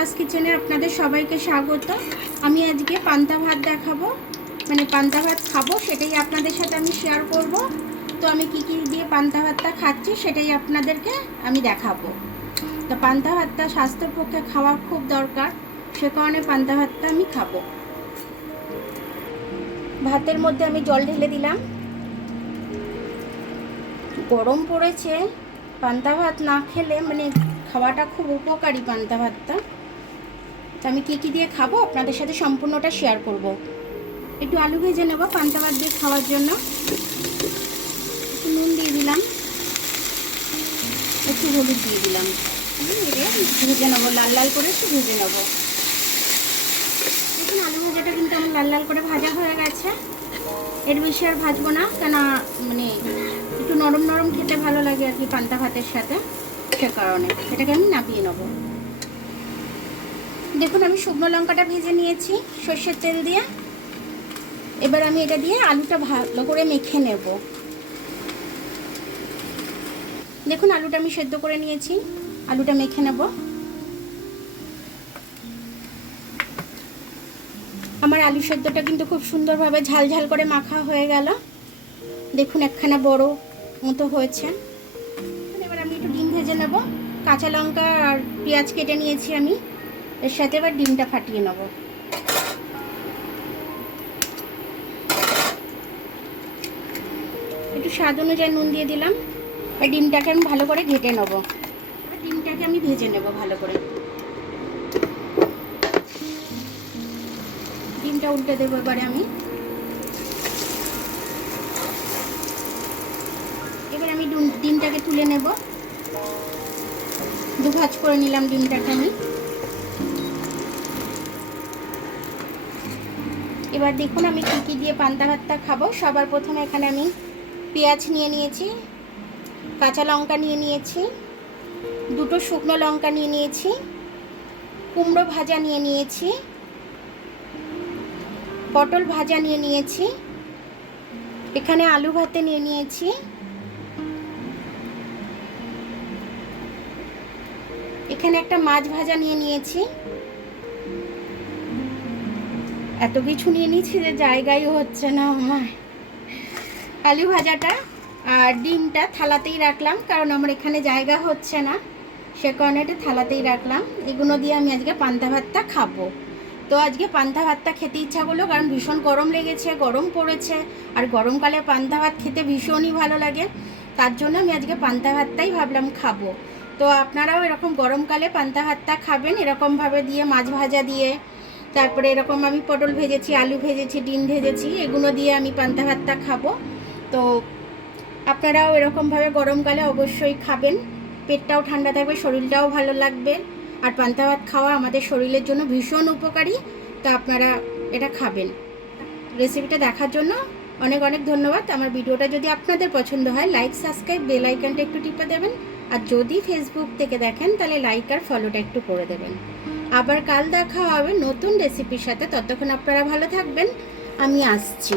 দীপাস কিচেনে আপনাদের সবাইকে স্বাগত। আমি আজকে পান্তা ভাত দেখাবো, মানে পান্তা ভাত খাবো, সেটাই আপনাদের সাথে আমি শেয়ার করব। তো আমি কি কি দিয়ে পান্তা ভাতটা খাচ্ছি সেটাই আপনাদেরকে আমি দেখাবো। তো পান্তা ভাতটা স্বাস্থ্যের পক্ষে খাওয়া খুব দরকার, সে কারণে পান্তা ভাতটা আমি খাবো। ভাতের মধ্যে আমি জল ঢেলে দিলাম। গরম পড়েছে, পান্তা ভাত না খেলে মানে খাওয়াটা খুব উপকারী পান্তা ভাতটা। তো আমি কী কী দিয়ে খাবো আপনাদের সাথে সম্পূর্ণটা শেয়ার করব। একটু আলু ভেজে নেব পান্তা ভাত দিয়ে খাওয়ার জন্য। একটু নুন দিয়ে দিলাম, একটু হলুদ দিয়ে দিলাম, ভেজে নেবো, লাল লাল করে একটু ভেজে নেবো। দেখুন আলু ভাজাটা কিন্তু আমার লাল লাল করে ভাজা হয়ে গেছে। এর বেশি আর ভাজবো না, কেন মানে একটু নরম নরম খেতে ভালো লাগে আর কি পান্তা ভাতের সাথে, সে কারণে এটাকে আমি নামিয়ে নেবো। দেখুন আমি শুকনো লঙ্কাটা ভেজে নিয়েছি সর্ষের তেল দিয়ে। এবার আমি এটা দিয়ে আলুটা ভালো করে মেখে নেব। দেখুন আলুটা আমি সেদ্ধ করে নিয়েছি, আলুটা মেখে নেব। আমার আলু সেদ্ধটা কিন্তু খুব সুন্দরভাবে ঝাল ঝাল করে মাখা হয়ে গেল। দেখুন একখানা বড় মতো হয়েছে। এবার আমি একটু ডিম ভেজে নেব। কাঁচা লঙ্কা আর পেঁয়াজ কেটে নিয়েছি আমি, এর সাথে এবার ডিমটা ফাটিয়ে নেব। একটু স্বাদ অনুযায়ী নুন দিয়ে দিলাম। আর ডিমটাকে আমি ভালো করে ঘেটে নেব। ডিমটাকে আমি ভেজে নেব ভালো করে। ডিমটা উল্টে দেবো এবারে আমি। এবার আমি ডিমটাকে তুলে নেব, দু ভাজ করে নিলাম ডিমটাকে আমি। এবার দেখুন আমি কী কী দিয়ে পান্তা ভাতটা খাবো। সবার প্রথমে এখানে আমি পেঁয়াজ নিয়ে নিয়েছি, কাঁচা লঙ্কা নিয়ে নিয়েছি, দুটো শুকনো লঙ্কা নিয়ে নিয়েছি, কুমড়ো ভাজা নিয়ে নিয়েছি, পটল ভাজা নিয়ে নিয়েছি, এখানে আলু ভাতে নিয়ে নিয়েছি, এখানে একটা মাছ ভাজা নিয়ে নিয়েছি। এত কিছু নিয়ে নিয়েছি যে জায়গায় হচ্ছে না আমার। আলু ভাজাটা আর ডিমটা থালাতেই রাখলাম, কারণ আমার এখানে জায়গা হচ্ছে না, সে কারণে এটা থালাতেই রাখলাম। এগুলো দিয়ে আমি আজকে পান্তা ভাতটা খাবো। তো আজকে পান্তা ভাতটা খেতে ইচ্ছা করলো, কারণ ভীষণ গরম লেগেছে, গরম পড়েছে, আর গরমকালে পান্তা ভাত খেতে ভীষণই ভালো লাগে। তার জন্য আমি আজকে পান্তা ভাতটাই ভাবলাম খাবো। তো আপনারাও এরকম গরমকালে পান্তা ভাতটা খাবেন, এরকমভাবে দিয়ে মাছ ভাজা দিয়ে, তারপরে এরকম আমি পটল ভেজেছি, আলু ভেজেছি, ডিম ভেজেছি, এগুলো দিয়ে আমি পান্তা ভাতটা খাবো। তো আপনারাও এরকমভাবে গরমকালে অবশ্যই খাবেন, পেটটাও ঠান্ডা থাকবে, শরীরটাও ভালো লাগবে। আর পান্তা ভাত খাওয়া আমাদের শরীরের জন্য ভীষণ উপকারী, তো আপনারা এটা খাবেন। রেসিপিটা দেখার জন্য অনেক অনেক ধন্যবাদ। আমার ভিডিওটা যদি আপনাদের পছন্দ হয় লাইক, সাবস্ক্রাইব, বেল আইকনটা একটু টিপে দেবেন। আর যদি ফেসবুক থেকে দেখেন তাহলে লাইক আর ফলোটা একটু করে দেবেন। আবার কাল দেখা হবে নতুন রেসিপির সাথে, ততক্ষণ আপনারা ভালো থাকবেন, আমি আসছি।